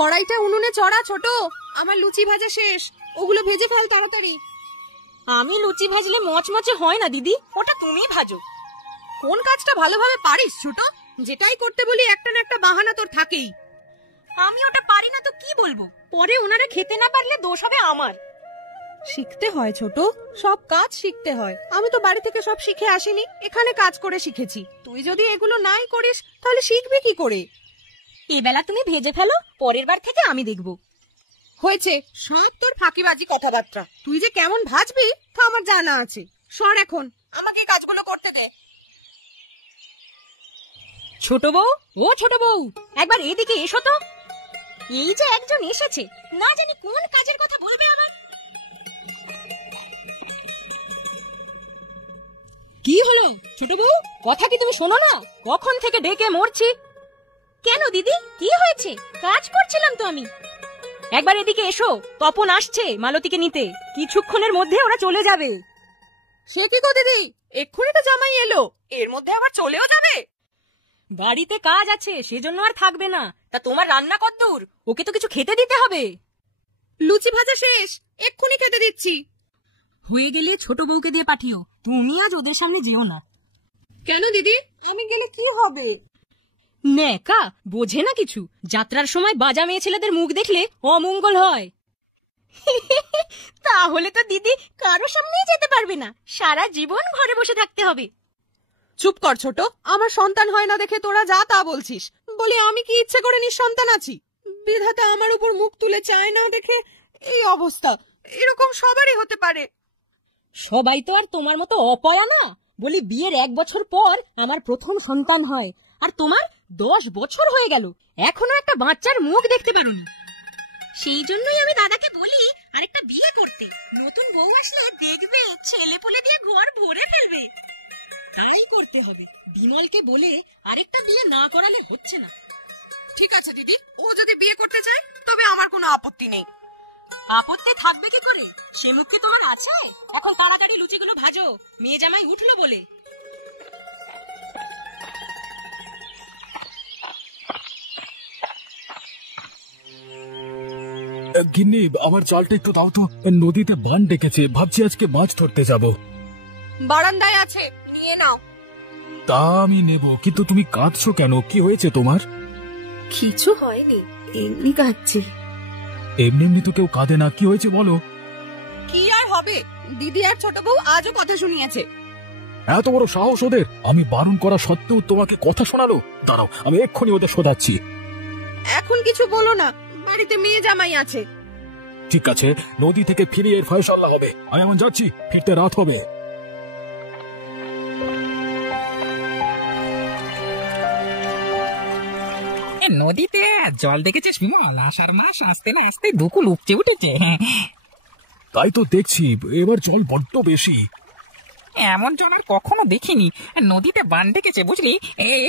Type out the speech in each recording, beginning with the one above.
কড়াইটা উনুনে চড়া ছোট, আমার লুচি ভাজা শেষ, ওগুলো ভেজে ফেল তাড়াতাড়ি। আমি লুচি ভাজলে মচমচে হয় না দিদি, ওটা তুমিই ভাজো। কোন কাজটা ভালোভাবে পারিস ছোট? যেটাই করতে বলি একটা না একটা বাহানা তোর থাকেই। আমি ওটা পারি না তো কি বলবো, পরে ওনারা খেতে না পারলে দোষ হবে আমার। শিখতে হয় ছোট, সব কাজ শিখতে হয়। আমি তো বাড়ি থেকে সব শিখে আসিনি, এখানে কাজ করে শিখেছি। তুই যদি এগুলো নাই করিস তাহলে শিখবি কি করে? এবেলা তুমি ভেজে ফেলো, পরের বার থেকে আমি দেখব। হয়েছে সব তোর ফাঁকিবাজি কথাবার্তা। তুই যে কেমন ভাজবি তা আমার জানা আছে। সর এখন, আমাকে কাজগুলো করতে দে। ছোট বউ, ও ছোট বউ, একবার এদিকে এসো তো। এই যে একজন এসেছে, না জানি কোন কাজের কথা বলবে আবার। কি হলো ছোট বউ, কথা কি তুমি শোনো না? কখন থেকে ডেকে মরছি। কেন দিদি, কি হয়েছে? কাজ করছিলাম তো আমি। একবার এদিকে এসো, তপন আসছে মালতীকে নিতে, কিছুক্ষণের মধ্যে ওরা চলে যাবে। সে কি গো দিদি, এক্ষুনি তো জামাই এলো, এর মধ্যে আবার চলেও যাবে? বাড়িতে কাজ আছে সেজন্য আর থাকবে না। তা তোমার রান্না কতদূর? ওকে তো কিছু খেতে দিতে হবে। লুচি ভাজা শেষ, এক্ষুনি খেতে দিচ্ছি। হয়ে গেলে ছোট বউকে দিয়ে পাঠিও, তুমি আজ ওদের সামনে যেও না। কেন দিদি, আমি গেলে কি হবে? নেকা বোঝে না কিছু, যাত্রার সময় বাজা মেয়ে ছেলেদের মুখ দেখলে অমঙ্গল হয়। তাহলে তো দিদি কারো সামনেই যেতে পারবে না, সারা জীবন ঘরে বসে থাকতে হবে। চুপ কর ছোট, আমার সন্তান হয় না দেখে তোরা যা তা বলছিস। বলি আমি কি ইচ্ছে করে নিঃসন্তান আছি? বিধাতা আমার উপর মুখ তুলে চায় না দেখে এই অবস্থা। এরকম সবারই হতে পারে। সবাই তো আর তোমার মতো অপয়া না। বলি বিয়ের 1 বছর পর আমার প্রথম সন্তান হয়, আর তোমার 10 বছর হয়ে গেল, এখনো একটা বাচ্চার মুখ দেখতে পারোনি। সেই জন্যই আমি দাদাকে বলি আরেকটা বিয়ে করতে। নতুন বউ আসলে দেখবে ছেলে পুলে দিয়ে ঘর ভরে ফেলবে। তাই করতে হবে। বিমলকে বলে আরেকটা বিয়ে না করালে হচ্ছে না। ঠিক আছে দিদি, ও যদি বিয়ে করতে চায় তবে আমার কোনো আপত্তি নেই। আপত্তি থাকবে কি করে? সে মুখ কি তোমার আছে? এখন তাড়াতাড়ি লুচিগুলো ভাজো, মেয়ে জামাই উঠলো বলে। গিন্নি, আমার জালটা একটু দাও তো, নদীতে বান ডেকেছে, ভাবছি আজকে মাছ ধরতে যাব। বারান্দায় আছে, নিয়ে নাও। তা আমি নেব, কিন্তু তুমি কাঁদছো কেন? কি হয়েছে তোমার? কিছু হয়নি, এমনি কাঁদছি। এমনি এমনি তো কেউ কাঁদে না, কি হয়েছে বলো। কি আর হবে, দিদি আর ছোট বউ আজও কথা শুনিয়েছে। এত বড় সাহস ওদের! আমি বারণ করা সত্ত্বেও তোমাকে কথা শোনালো। দাঁড়াও, আমি এক্ষুনি ওদের শোধাচ্ছি। এখন কিছু বলো না, বাড়িতে মেয়ে জামাই আছে। ঠিক আছে, নদী থেকে ফিরে এর ফয়সালা হবে। আমি এমন যাচ্ছি, ফিরতে রাত হবে। নদীতে জল দেখেছিস বিমল? আষাঢ় মাস আসতে না আসতে দুকুল উপচে উঠেছে। তাই তো দেখছি, এবার জল বড্ড বেশি। এমন জল আর কখনো দেখিনি। নদীতে বান ডেকেছে বুঝলি,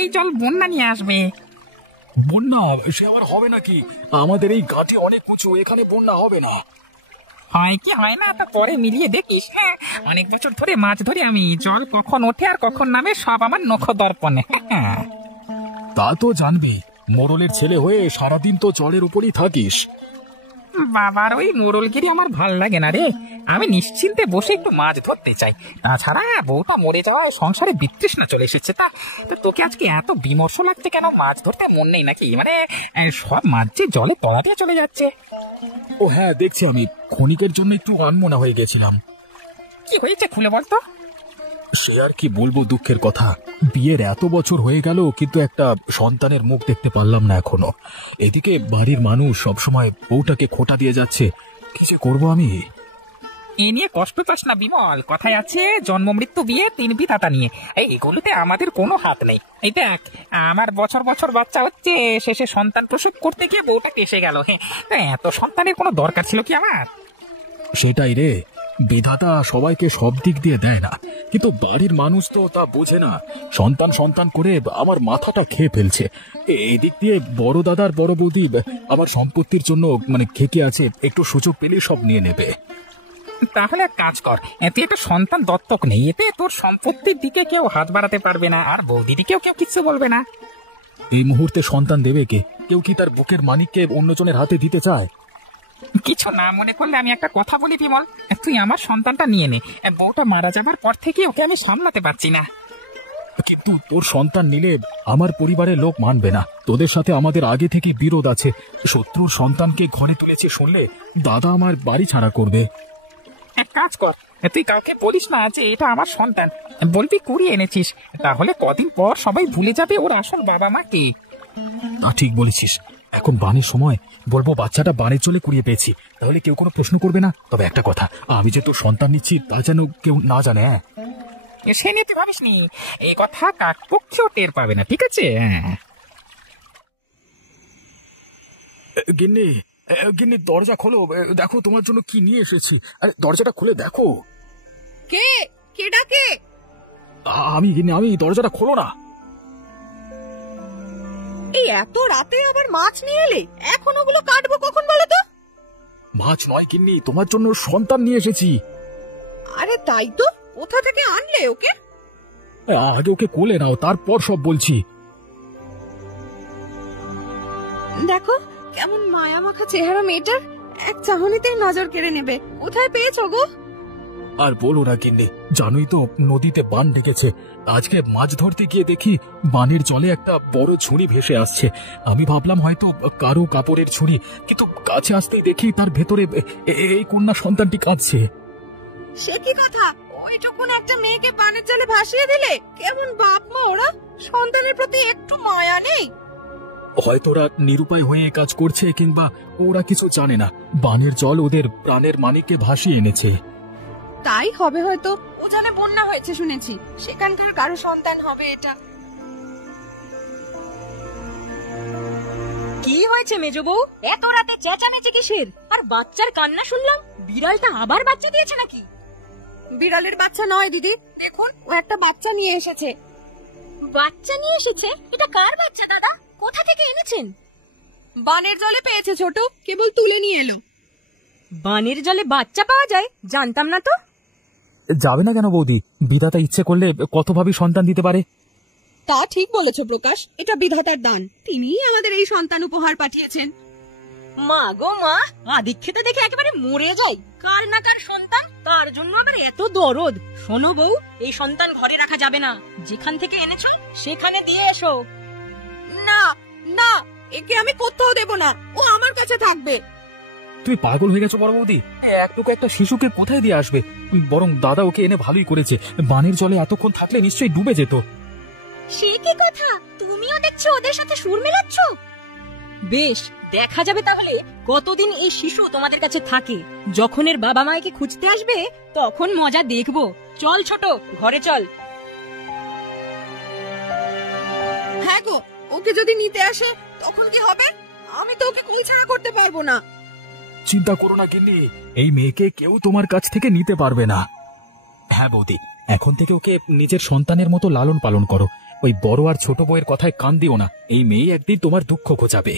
এই জল বন্যা নিয়ে আসবে। বন্যা? সে আবার হবে নাকি? আমাদের এই ঘাটে অনেক উঁচু, এখানে বন্যা হবে না। হয় কি হয় না তা পরে মিলিয়ে দেখিস। হ্যাঁ, অনেক বছর ধরে মাছ ধরে আমি, জল কখন ওঠে আর কখন নামে সব আমার নখ দর্পণে। তা তো জানবি, মোড়লের ছেলে হয়ে সারাদিন তো জলের উপরই থাকিস। বাবার ওই মোড়লগিরি আমার ভাল লাগে না রে। আমি নিশ্চিন্তে বসে একটু মাছ ধরতে চাই। তাছাড়া বউটা মরে যাওয়ায় সংসারে বিতৃষ্ণা চলে এসেছে। তা তোকে আজকে এত বিমর্ষ লাগছে কেন? মাছ ধরতে মন নেই নাকি? মানে সব মাছ যে জলে তলা দিয়ে চলে যাচ্ছে। ও হ্যাঁ, দেখছি আমি ক্ষণিকের জন্য একটু আনমনা হয়ে গেছিলাম। কি হয়েছে খুলে বলতো। সে আর কি বলবো, দুঃখের কথা। বিয়ের এত বছর হয়ে গেল, কিন্তু একটা সন্তানের মুখ দেখতে পারলাম না এখনো। এদিকে বাড়ির মানুষ সবসময় বউটাকে খোঁটা দিয়ে যাচ্ছে। কি যে করবো আমি? এ নিয়ে কষ্ট চাস না বিমল। কথায় আছে জন্ম মৃত্যু বিয়ে 3 বিধাতা নিয়ে। এইগুলোতে আমাদের কোনো হাত নেই। এই দেখ, আমার বছর বছর বাচ্চা হচ্ছে, শেষে সন্তান প্রসব করতে গিয়ে বউটা এসে গেল। এত সন্তানের কোনো দরকার ছিল কি আমার? সেটাই রে, বিধাতা সবাইকে সব দিক দিয়ে দেয় না, কিন্তু বাড়ির মানুষ তো তা বোঝে না। সন্তান সন্তান করে আমার মাথাটা খেয়ে ফেলছে। এই দিক দিয়ে বড় দাদার বড় বৌদি আমার সম্পত্তির জন্য খেকে আছে, একটু সুযোগ পেলে সব নিয়ে নেবে। তাহলে এক কাজ কর, তুই একটা সন্তান দত্তক নেই, এতে তোর সম্পত্তির দিকে কেউ হাত বাড়াতে পারবে না, আর বৌদিদিকেও কেউ কিছু বলবে না। এই মুহূর্তে সন্তান দেবে কে? কেউ কি তার বুকের মানিককে অন্যজনের হাতে দিতে চায়? কিছু না মনে করলে আমি একটা কথা বলি বিমল, তুই আমার সন্তানটা নিয়ে নে। বউটা মারা যাবার পর থেকে ওকে আমি সামলাতে পারছি না। কিন্তু তোর সন্তান নিলে আমার পরিবারের লোক মানবে না। তোদের সাথে আমাদের আগে থেকে বিরোধ আছে। শত্রুর সন্তানকে ঘরে তুলেছে শুনলে দাদা আমার বাড়ি ছাড়া করবে। এক কাজ কর, তুই কাউকে বলিস না যে এটা আমার সন্তান, বলবি কুড়িয়ে এনেছিস। তাহলে কদিন পর সবাই ভুলে যাবে ওর আসল বাবা মা কে। তা ঠিক বলেছিস। এখন বানের সময় বলবো বাচ্চাটা বানের চলে কুড়িয়ে পেয়েছি, তাহলে কেউ কোনো প্রশ্ন করবে না। তবে একটা কথা, আমি যে তোর সন্তান নিচ্ছি তা যেন কেউ না জানে। হ্যাঁ, সে নিয়ে তুই ভাবিস নি, এই কথা কাকপক্ষেও টের পাবে না, ঠিক আছে? গিন্নি, গিন্নি দরজা খোলো, দেখো তোমার জন্য কি নিয়ে এসেছি। আরে দরজাটা খুলে দেখো। কে কে ডাকে? আমি গিন্নি, আমি, দরজাটা খোলো না। এই এত রাতে আবার মাছ নিয়ে এলে? এখন ওগুলো কাটবো কখন বলো তো? মাছ নয় গিন্নি, তোমার জন্য সন্তান নিয়ে এসেছি। আরে তাই তো, কোথা থেকে আনলে ওকে? আগে ওকে কোলে নাও, তারপর সব বলছি। দেখো কেমন মায়া মাখা চেহারা মেয়েটার, এক চাহনিতেই নজর কেড়ে নেবে। কোথায় পেয়েছো গো? আর বলো না গিন্নি, জানোই তো নদীতে বান ডেকেছে। আজকে মাছ ধরতে গিয়ে দেখি বানের জলে একটা বড় ঝুড়ি ভেসে আসছে। আমি ভাবলাম হয়তো কারো কাপড়ের ঝুড়ি, কিন্তু কাছে আসতেই দেখি তার ভেতরে এই কন্যা সন্তানটি কাঁদছে। সে কি কথা? ওইটুকুন একটা মেয়েকে পানির জলে ভাসিয়ে দিলে? কেমন বাপ মা ওরা, সন্তানের প্রতি একটু মায়া নেই? হয়তো ওরা নিরুপায় হয়ে কাজ করছে, কিংবা ওরা কিছু জানে না বানের জল ওদের প্রাণের মানিককে ভাসিয়ে এনেছে। তাই হবে হয়তো। ও জানে বন্যা হয়েছে শুনেছি, সেখানকার কারো সন্তান হবে এটা। কি হয়েছে মেজ বউ? এত রাতে চেঁচামেচি কিসের? আর বাচ্চার কান্না শুনলাম, বিড়ালটা আবার বাচ্চা দিয়েছে নাকি? বিড়ালের বাচ্চা নয় দিদি, দেখুন ও একটা বাচ্চা নিয়ে এসেছে। বাচ্চা নিয়ে এসেছে? এটা কার বাচ্চা দাদা? কোথা থেকে এনেছেন? বানের জলে পেয়েছে ছোট, কেবল তুলে নিয়ে এলো। বানের জলে বাচ্চা পাওয়া যায়? জানতাম না তো। যাবে না কেন বৌদি? বিধাতা ইচ্ছে করলে কতভাবে সন্তান দিতে পারে। তা ঠিক বলেছো প্রকাশ, এটা বিধাতার দান। তিনিই আমাদের এই সন্তান উপহার পাঠিয়েছেন। মা গো মা, আদিক্ষেতা দেখে একেবারে মরে যাই। কার না কার সন্তান, তার জন্য আবার এত দরদ। শোনো বউ, এই সন্তান ঘরে রাখা যাবে না। যেখান থেকে এনেছো সেখানে দিয়ে এসো। না না, একে আমি কোথাও দেব না, ও আমার কাছে থাকবে। তুমি পাগল হয়ে গেছো বড় বৌদি? একটুকু একটা শিশুকে কোথায় দিয়ে আসবে? বরং দাদা ওকে এনে ভালোই করেছে। বানের জলে এতক্ষণ থাকলে নিশ্চয়ই ডুবে যেত। সে কি কথা? তুমিও দেখছো ওদের সাথে সুর মেলাচ্ছ? বেশ, দেখা যাবে তাহলে কতদিন এই শিশু তোমাদের কাছে থাকে। যখন এর বাবা মাকে খুঁজতে আসবে তখন মজা দেখবো। চল ছোট, ঘরে চল। হ্যাঁ গো, ওকে যদি নিতে আসে তখন কি হবে? আমি তো ওকে কুলছাড়া করতে পারবো না। চিন্তা করো না গিন্নি, এই মেয়েকে কেউ তোমার কাছ থেকে নিতে পারবে না। হ্যাঁ বৌদি, এখন থেকে ওকে নিজের সন্তানের মতো লালন পালন করো। ওই বড় আর ছোট বউয়ের কথায় কান দিও না। এই মেয়ে একদিন তোমার দুঃখ ঘোচাবে।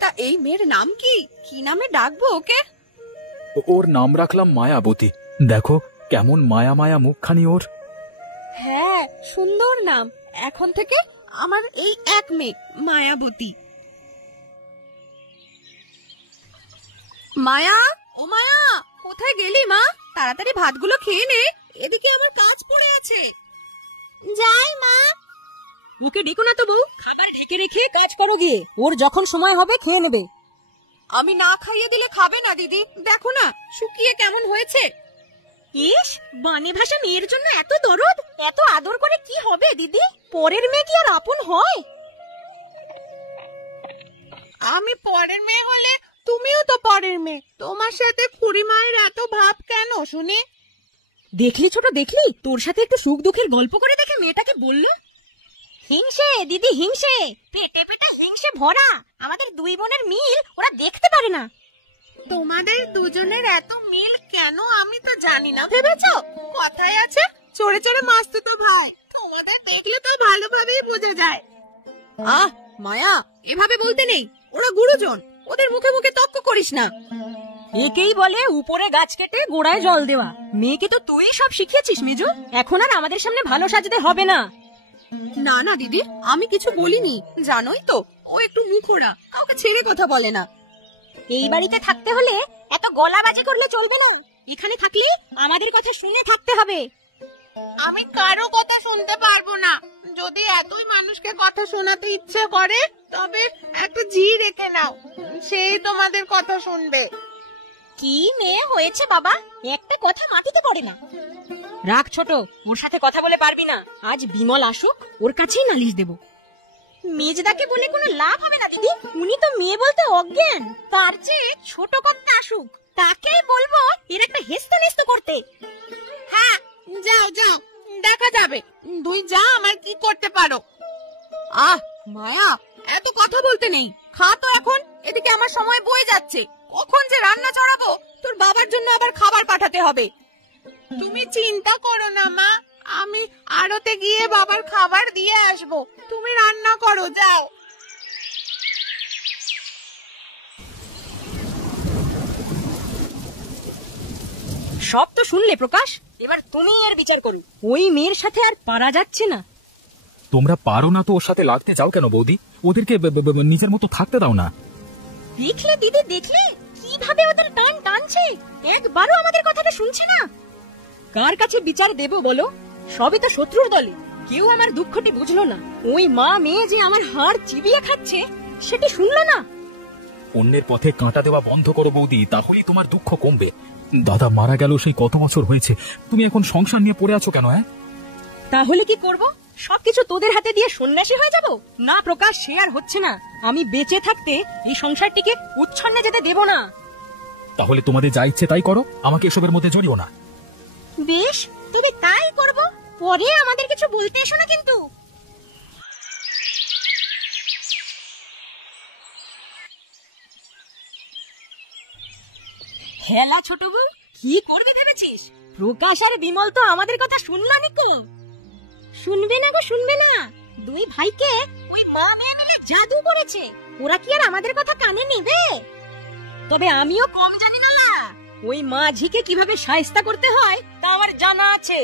তা এই মেয়ের নাম কি? কি নামে ডাকবো ওকে? ওর নাম রাখলাম মায়াবতী। দেখো কেমন মায়া মায়া মুখখানি ওর। হ্যাঁ, সুন্দর নাম। এখন থেকে আমার এই এক মেয়ে মায়াবতী। মায়া, ও মায়া, কোথায় গেলি মা? তাড়াতাড়ি ভাতগুলো খেয়ে নে, এদিকে আমার কাজ পড়ে আছে। যাই মা। ওকে ডেকো না তো বউ, খাবার ঢেকে রেখে কাজ করো গিয়ে। ওর যখন সময় হবে খেয়ে নেবে। আমি না খাইয়ে দিলে খাবে না দিদি, দেখো না শুকিয়ে কেমন হয়েছে। ইস, বানে ভাষা মেয়ের জন্য এত দরদ, এত আদর করে কি হবে দিদি? পরের মেয়ে কি আর আপন হয়? আমি পরের মেয়ে হলে তুমিও তো পরের মেয়ে। তোমার সাথে খুড়ি মায়ের এত ভাব কেন শুনি? দেখলি ছোট, দেখলি তোর সাথে একটু সুখ দুঃখের গল্প করে দেখে মেয়েটাকে বললো। হিংসে দিদি, হিংসে, পেটে পেটে হিংসে ভরা। আমাদের দুই বোনের মিল ওরা দেখতে পারে না। তোমাদের দুজনের এত মিল কেন আমি তো জানি না ভেবেছো? কথায় আছে চড়ে চড়ে মাস্তুতো ভাই। তোমাদের দেখলে তো ভালোভাবেই বোঝা যায়। আহ মায়া, এভাবে বলতে নেই, ওরা গুরুজন, ওদের মুখে মুখে তর্ক করিস না। একেই বলে উপরে গাছ কেটে গোড়ায় জল দেওয়া। মেয়েকে তো তুই সব শিখিয়েছিস মেজো, এখন আর আমাদের সামনে ভালো সাজতে হবে না। না না দিদি, আমি কিছু বলিনি। জানোই তো ও একটু মুখোরা, কাউকে ছেড়ে কথা বলে না। এই বাড়িতে থাকতে হলে এত গলা বাজে করলে চলবে না। এখানে থাকলে আমাদের কথা শুনে থাকতে হবে। আমি কারো কথা শুনতে পারবো না। যদি এতই মানুষকে কথা শোনাতে ইচ্ছে করে তবে একটা ঝি রেখে নাও, সেই তোমাদের কথা শুনবে। কি মেয়ে হয়েছে বাবা, একটা কথা মাটিতে পড়ে না। রাখ ছোট, ওর সাথে কথা বলে পারবি না। আজ বিমল আসুক, ওর কাছেই নালিশ দেব। মেজদাকে বলে কোনো লাভ হবে না দিদি, উনি তো মেয়ে বলতে অজ্ঞান। তার চেয়ে ছোট কর্তা আসুক, তাকেই বলবো এর একটা হেস্ত করতে। হ্যাঁ, যাও যাও, দেখা যাবে তুই যা আমার কি করতে পারো। মায়া, এত কথা বলতে নেই, খা তো এখন। এদিকে আমার সময় বয়ে যাচ্ছে, কখন যে রান্না চড়াবো। তোর বাবার জন্য আবার খাবার পাঠাতে হবে। তুমি চিন্তা করো না মা, আমি আড়তে গিয়ে বাবার খাবার দিয়ে আসবো। তুমি রান্না করো, যাও। সব তো শুনলে প্রকাশ, এবার তুমি এর বিচার করো। ওই মেয়ের সাথে আর পারা যাচ্ছে না। তোমরা পারো না তো ওর সাথে লাগতে যাও কেন বৌদি? ওদেরকে নিজের মতো থাকতে দাও না। দেখলে দিদি, দেখলে কিভাবে ওদের টান টানছে, একবারও আমাদের কথাটা শুনছে না। কার কাছে বিচার দেব বলো? সবই তো শত্রুর দলে। কেউ আমার দুঃখটি বুঝলো না। ওই মা মেয়ে যে আমার হাড় চিবিয়ে খাচ্ছে সেটি শুনলো না। অন্যের পথে কাঁটা দেওয়া বন্ধ করো বৌদি, তাহলেই তোমার দুঃখ কমবে। দাদা মারা গেল সেই কত বছর হয়েছে, তুমি এখন সংসার নিয়ে পড়ে আছো কেন? তাহলে কি করব? সবকিছু তোদের হাতে দিয়ে সন্ন্যাসী হয়ে যাব? না প্রকাশ, সে আর হচ্ছে না। আমি বেঁচে থাকতে এই সংসারটিকে উচ্ছন্নে যেতে দেব না। তাহলে তোমাদের যা ইচ্ছে তাই করো, আমাকে এসবের মধ্যে জড়িও না। বেশ, তুমি তাই করব। পরে আমাদের কিছু বলতে এসো না কিন্তু। হেলা ছোট বউ, কি করবে ভেবেছিস? প্রকাশ আর বিমল তো আমাদের কথা শুনলো নিকো। শুনবে না গো, শুনবে না। দুই ভাইকে ওই মা মেয়ে মিলে জাদু করেছে। ওরা কি আর আমাদের কথা কানে নেবে? তবে আমিও কম জানি না। ওই মাঝিকে কিভাবে শায়েস্তা করতে হয় তা আমার জানা আছে।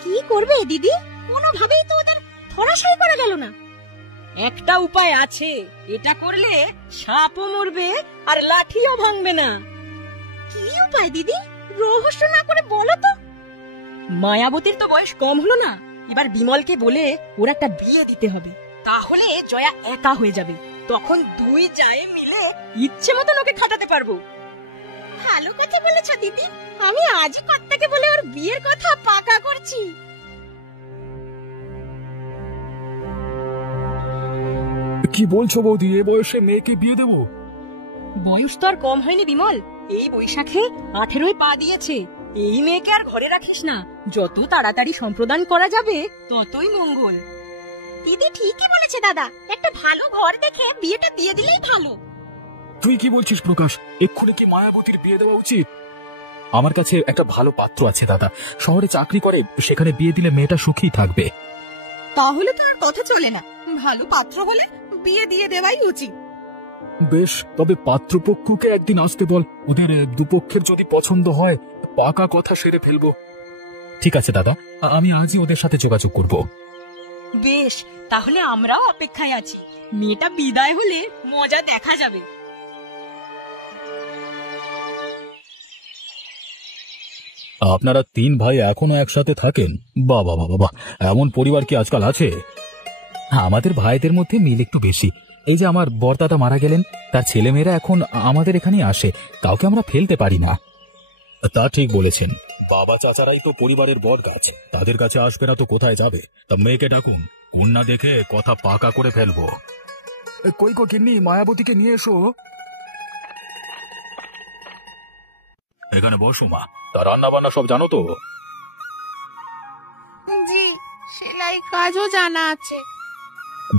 কি করবে দিদি? কোনোভাবেই তো ওদের ধরাশায়ী করা গেল না। একটা উপায় আছে, এটা করলে সাপও মরবে আর লাঠিও ভাঙবে না। কি উপায় দিদি? রহস্য না করে বলো তো। মায়াবতীর তো বয়স কম হলো না, এবার বিমলকে বলে ওর একটা বিয়ে দিতে হবে। তাহলে জয়া একা হয়ে যাবে, তখন দুই জায়ে মিলে ইচ্ছে মতন ওকে খাটাতে পারবো। ভালো কথা বলেছ দিদি, আমি আজই কর্তাকে বলে ওর বিয়ের কথা পাকা করছি। কি বলছো বৌদি, এ বয়সে মেয়েকে বিয়ে দেবো? বয়স তো আর কম হয়নি বিমল, এই বৈশাখে 18 পা দিয়েছে। এই মেয়েকে আর ঘরে রাখিস না, যত তাড়াতাড়ি সম্প্রদান করা যাবে ততই মঙ্গল। দিদি ঠিকই বলেছে দাদা, একটা ভালো ঘর দেখে বিয়েটা দিয়ে দিলেই ভালো। তুই কি বলছিস প্রকাশ? এক্ষুনি কি মায়াবতীর বিয়ে দেওয়া উচিত? আমার কাছে একটা ভালো পাত্র আছে দাদা, শহরে চাকরি করে, সেখানে বিয়ে দিলে মেয়েটা সুখী থাকবে। তাহলে তো আর কথা চলে না, ভালো পাত্র হলে বিয়ে দিয়ে দেওয়াই উচিত। বেশ, তবে পাত্রপক্ষকে একদিন আসতে বল। ওদের দুপক্ষের যদি পছন্দ হয় পাকা কথা সেরে ফেলবো। ঠিক আছে দাদা, আমি আজই ওদের সাথে যোগাযোগ করব। বেশ, তাহলে আমরাও অপেক্ষায় আছি। মেয়েটা বিদায় হলে মজা দেখা যাবে। আপনারা তিন ভাই এখনো একসাথে থাকেন? বাবা বাবা বাবা, এমন পরিবার কি আজকাল আছে? আমাদের ভাইদের মধ্যে মিল একটু বেশি। এই যে আমার বড়দাদা মারা গেলেন, তার ছেলেমেয়েরা এখন আমাদের এখানেই আসে, কাউকে আমরা ফেলতে পারি না। তা ঠিক বলেছেন, বাবা চাচারাই তো পরিবারের বট গাছ, তাদের কাছে আসবে না তো কোথায় যাবে? তা মেয়েকে ডাকুন, কন্যা দেখে কথা পাকা করে ফেলবো। কই গো গিন্নি, মায়াবতীকে নিয়ে এসো। এখানে বসো মা। তা রান্না বান্না সব জানো তো? জি, সেলাই কাজও জানা আছে।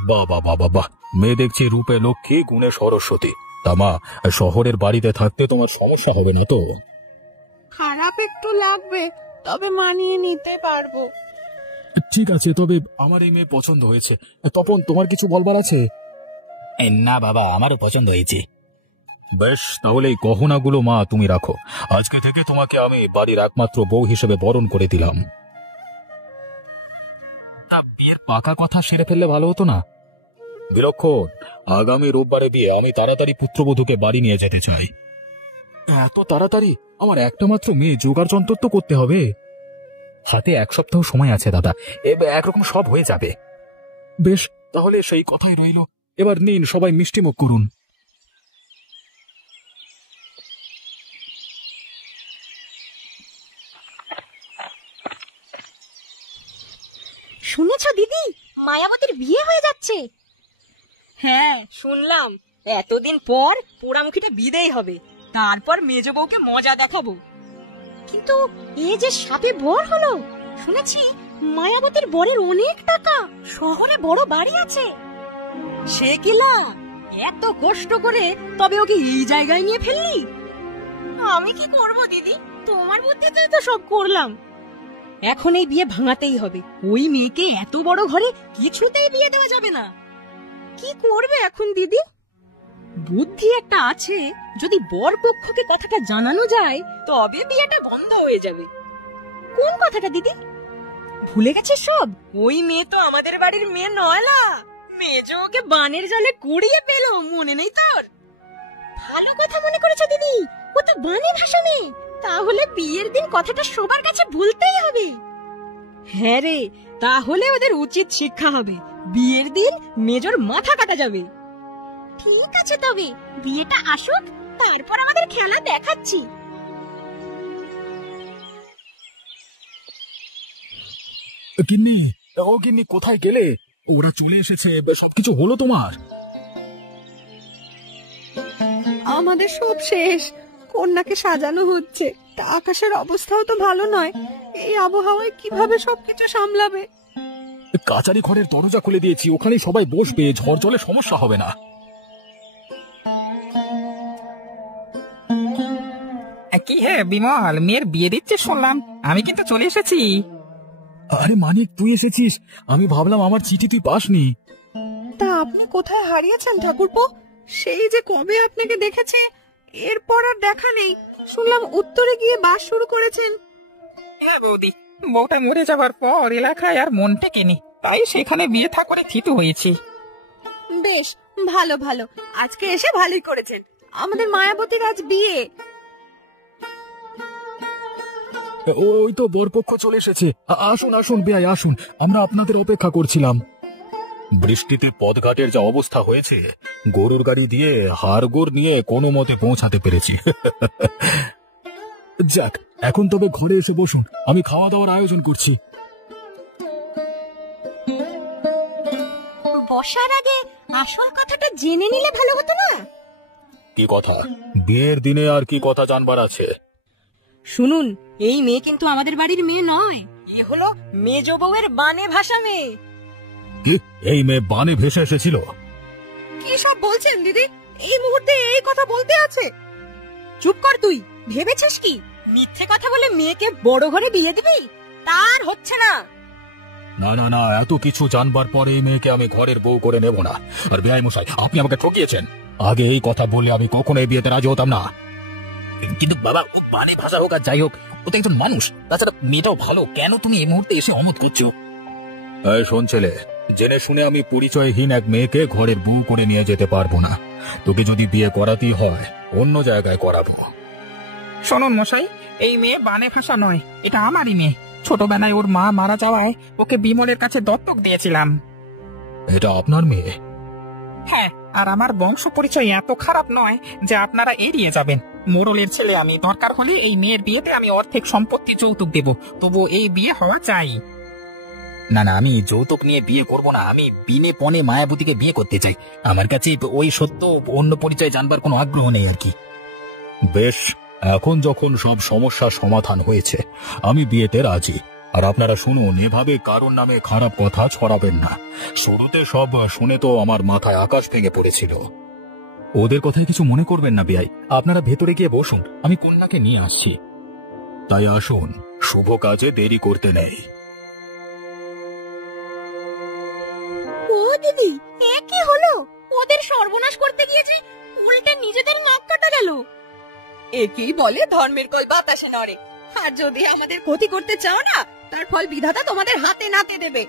বাবা বাবা বাহ, মেয়ে দেখছি রূপে লক্ষ্মী, গুণে সরস্বতী। তা মা, শহরের বাড়িতে থাকতে তোমার সমস্যা হবে না তো? খারাপ একটু লাগবে, তবে মানিয়ে নিতে পারবো। ঠিক আছে, তবে আমার এই মেয়ে পছন্দ হয়েছে। তপন, তোমার কিছু বলবার আছে? না বাবা, আমারও পছন্দ হয়েছে। বেশ, তাহলে এই গহনাগুলো মা তুমি রাখো। আজকে থেকে তোমাকে আমি বাড়ির একমাত্র বউ হিসেবে বরণ করে দিলাম। তা বিয়ের পাকা কথা সেরে ফেললে ভালো হতো না? বিলক্ষণ, আগামী রোববারে বিয়ে, আমি তাড়াতাড়ি পুত্রবধূকে বাড়ি নিয়ে যেতে চাই। এত তাড়াতাড়ি? আমার একটা মাত্র মেয়ে, জোগাড় যন্ত্র তো করতে হবে। হাতে 1 সপ্তাহ সময় আছে দাদা, একরকম সব হয়ে যাবে। বেশ, তাহলে সেই কথাই রইল। এবার নিন, সবাই মিষ্টিমুখ করুন। শুনেছো দিদি, মায়াবতীর বিয়ে হয়ে যাচ্ছে? হ্যাঁ শুনলাম। এতদিন পর পোড়ামুখীটা বিদেয় হবে, তারপর মেজ বউকে মজা দেখাবো। কিন্তু এ যে সাপে বর হলো। শুনেছি মায়াবতীর বরের অনেক টাকা, শহরে বড় বাড়ি আছে। সে কিলা এত কষ্ট করে তবে ওকে এই জায়গায় নিয়ে ফেললি? আমি কি করব দিদি, তোমার বুদ্ধিতেই তো সব করলাম। এখন এই বিয়ে ভাঙাতেই হবে। ওই মেয়েকে এত বড় ঘরে কিছুতেই বিয়ে দেওয়া যাবে না। কি করবে এখন দিদি? বুদ্ধি একটা আছে, যদি বর পক্ষকে কথাটা জানানো যায় তবে বিয়েটা বন্ধ হয়ে যাবে। কোন কথাটা দিদি? ভুলে গেছে সব? ওই মেয়ে তো আমাদের বাড়ির মেয়ে নয়লা। মেজ ওকে বানের জলে কুড়িয়ে পেল, মনে নেই তোর? ভালো কথা মনে করেছো দিদি, ও তো বানে ভাষা মেয়ে। তাহলে বিয়ের দিন কথাটা সবার কাছে বলতেই হবে। হ্যাঁ রে, তাহলে ওদের উচিত শিক্ষা হবে। বিয়ের দিন মেজর মাথা কাটা যাবে। ঠিক আছে, তবে বিয়েটা আসুক, তারপর আমাদের খেলা দেখাচ্ছি। গিন্নি, ও গিন্নি, কোথায় গেলে? ওরা চলে এসেছে, সবকিছু হলো তোমার? আমাদের সব শেষ, কন্যাকে সাজানো হচ্ছে। তা আকাশের অবস্থাও তো ভালো নয়, এই আবহাওয়ায় কিভাবে সবকিছু সামলাবে? কাচারি ঘরের দরজা খুলে দিয়েছি, ওখানেই সবাই বসবে, ঝড় জলে সমস্যা হবে না। কি হে বিমল, মেয়ের বিয়ে দিচ্ছে শুনলাম, আমি কিন্তু চলে এসেছি। আরে মানিক, তুই এসেছিস? আমি ভাবলাম আমার চিঠি তুই পাসনি। তা আপনি কোথায় হারিয়েছেন ঠাকুরপো? সেই যে কবে আপনাকে দেখেছে, এরপর আর দেখা নেই। শুনলাম উত্তরে গিয়ে বাস শুরু করেছেন। বৌদি, বউটা মরে যাবার পর এলাকায় আর মন টেকেনি, তাই সেখানে বিয়ে থা করে থিতু হয়েছি। বেশ, ভালো ভালো, আজকে এসে ভালোই করেছেন। আমাদের মায়াবতীর আজ বিয়ে। ওই তো বরপক্ষ চলে এসেছে। আসুন আসুন বেয়াই, আসুন, আমরা আপনাদের অপেক্ষা করছিলাম। বৃষ্টিতে পথঘাটের যা অবস্থা হয়েছে, গরুর গাড়ি দিয়ে হাড়গোড় নিয়ে কোনো মতে পৌঁছাতে পেরেছি। যাক, এখন তবে ঘরে এসে বসুন, আমি খাওয়া দাওয়ার আয়োজন করছি। বসার আগে আসল কথাটা জেনে নিলে ভালো হতো না? কি কথা? বিয়ের দিনে আর কি কথা জানবার আছে? শুনুন, এই মেয়ে কিন্তু আমাদের বাড়ির মেয়ে নয়, এ হলো মেজ বউয়ের বানে ভাষা মেয়ে। কি, এই মেয়ে বানে ভেসে এসেছিল? কি সব বলছেন দিদি? এই মুহূর্তে এই কথা বলতে আছে? চুপ কর তুই। ভেবেছিস কি মিথ্যে কথা বলে মেয়েকে বড় ঘরে বিয়ে দিবি? তার হচ্ছে না। না না না, এত কিছু জানবার পরে এই মেয়েকে আমি ঘরের বউ করে নেব না। আর বেয়াই মশাই, আপনি আমাকে ঠকিয়েছেন। আগে এই কথা বললে আমি কখনো এই বিয়েতে রাজি হতাম না। কিন্তু বাবা, বানে ভাষা হোক আর যাই হোক, ও তো একজন মানুষ। তাছাড়া মেয়েটাও ভালো, কেন তুমি এই মুহূর্তে এসে অমত করছো? এই শোন ছেলে, জেনে শুনে আমি পরিচয়হীন এক মেয়েকে ঘরের বউ করে নিয়ে যেতে পারবো না। তোকে যদি বিয়ে করাতেই হয়, অন্য জায়গায় করাবো। শুনুন মশাই, এই মেয়ে বানে ভাষা নয়, এটা আমারই মেয়ে। ছোটবেলায় ওর মা মারা যাওয়ায় ওকে বিমলের কাছে দত্তক দিয়েছিলাম। এটা আপনার মেয়ে? হ্যাঁ, আর আমার বংশ পরিচয় এত খারাপ নয় যে আপনারা এড়িয়ে যাবেন। মোড়লের ছেলে আমি, দরকার হলে এই মেয়ের বিয়েতে আমি অর্ধেক সম্পত্তি যৌতুক দেব, তবু এই বিয়ে হওয়া চাই। না না, আমি যৌতুক নিয়ে বিয়ে করব না। আমি বিনে পণে মায়াবতীকে বিয়ে করতে চাই। আমার কাছে ওই সত্য অন্য পরিচয় জানবার কোনো আগ্রহ নেই আর কি। বেশ, এখন যখন সব সমস্যার সমাধান হয়েছে, আমি বিয়েতে রাজি। আর আপনারা শুনুন, এভাবে কারোর নামে খারাপ কথা ছড়াবেন না। শুরুতে সব শুনে তো আমার মাথায় আকাশ ভেঙে পড়েছিল। ওদের কথায় কিছু মনে করবেন না বেয়াই, আপনারা ভেতরে গিয়ে বসুন, আমি কন্যাকে নিয়ে আসছি। তাই আসুন, শুভ কাজে দেরি করতে নেই। ও দিদি, এ কি হলো? ওদের সর্বনাশ করতে গিয়েছি, উল্টে নিজেদের নাক কাটা গেল। একেই বলে ধর্মের কল বাতাসে নড়ে। আর যদি আমাদের ক্ষতি করতে চাও না, তার ফল বিধাতা তোমাদের হাতে নাতে দেবে।